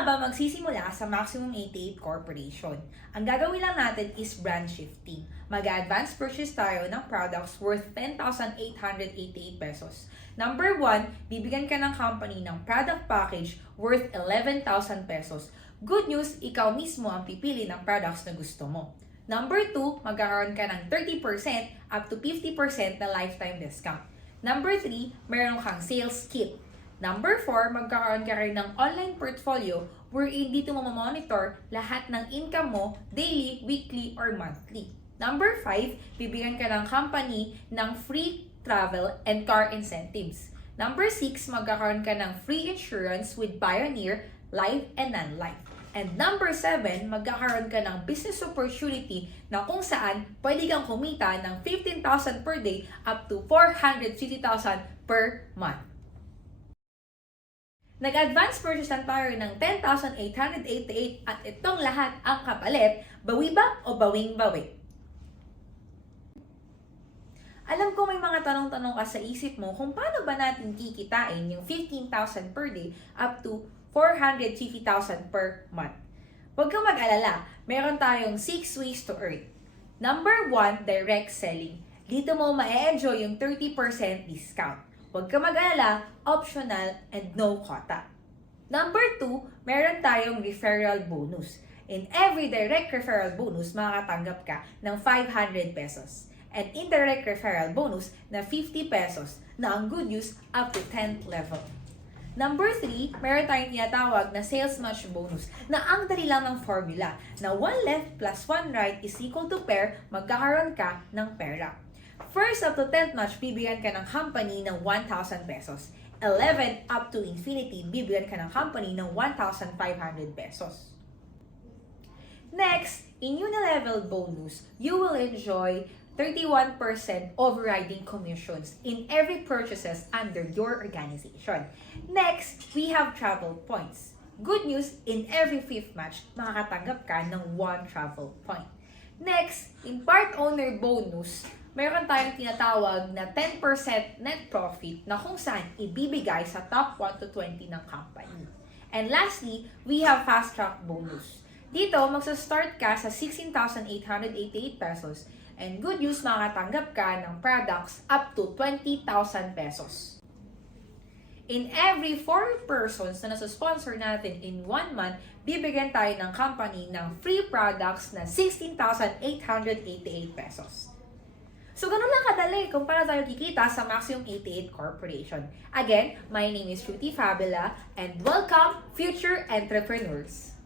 nga ba magsisimula sa Maximum 88 Corporation? Ang gagawin lang natin is brand shifting. Mag-advance purchase tayo ng products worth 10,888 pesos. Number 1, bibigyan ka ng company ng product package worth 11,000 pesos. Good news, ikaw mismo ang pipili ng products na gusto mo. Number 2, magkakaroon ka ng 30% up to 50% na lifetime discount. Number 3, meron kang sales kit. Number 4, magkakaroon ka rin ng online portfolio wherein dito mo mamonitor lahat ng income mo daily, weekly, or monthly. Number 5, bibigyan ka ng company ng free travel and car incentives. Number 6, magkakaroon ka ng free insurance with Pioneer, life and non-life. And number 7, magkakaroon ka ng business opportunity na kung saan pwede kang kumita ng 15,000 per day up to 450,000 per month. Nag-advance purchase lang tayo ng 10,888 at itong lahat ang kapalit, bawi ba o bawing-bawi? Alam ko may mga tanong-tanong ka sa isip mo kung paano ba natin kikitain yung 15,000 per day up to 450,000 per month. Huwag kang mag-alala, meron tayong 6 ways to earn. Number 1, direct selling. Dito mo ma-enjoy yung 30% discount. Huwag ka mag-alala, optional and no quota. Number 2, meron tayong referral bonus. In every direct referral bonus, makakatanggap ka ng 500 pesos. And indirect referral bonus na 50 pesos na ang good news up to 10th level. Number 3, meron tayong tinatawag na sales match bonus na ang dali lang ng formula na 1 left plus 1 right is equal to pair, magkakaroon ka ng pera. First up to 10th match, bibigyan ka ng company ng 1,000 pesos. 11 up to infinity, bibigyan ka ng company ng 1,500 pesos. Next, in unilevel bonus, you will enjoy 31% overriding commissions in every purchases under your organization. Next, we have travel points. Good news, in every 5th match, makakatanggap ka ng 1 travel point. Next, in part owner bonus, meron tayong tinatawag na 10% net profit na kung saan ibibigay sa top 1 to 20 ng company. And lastly, we have fast track bonus. Dito, magsa-start ka sa 16,888 pesos. And good news, makakatanggap ka ng products up to 20,000 pesos. In every 4 persons na nasa-sponsor natin in 1 month, bibigyan tayo ng company ng free products na 16,888 pesos. So, ganun lang kadali kung paano tayo kikita sa Maximum 88 Corporation. Again, my name is Shruti Fabula and welcome, future entrepreneurs!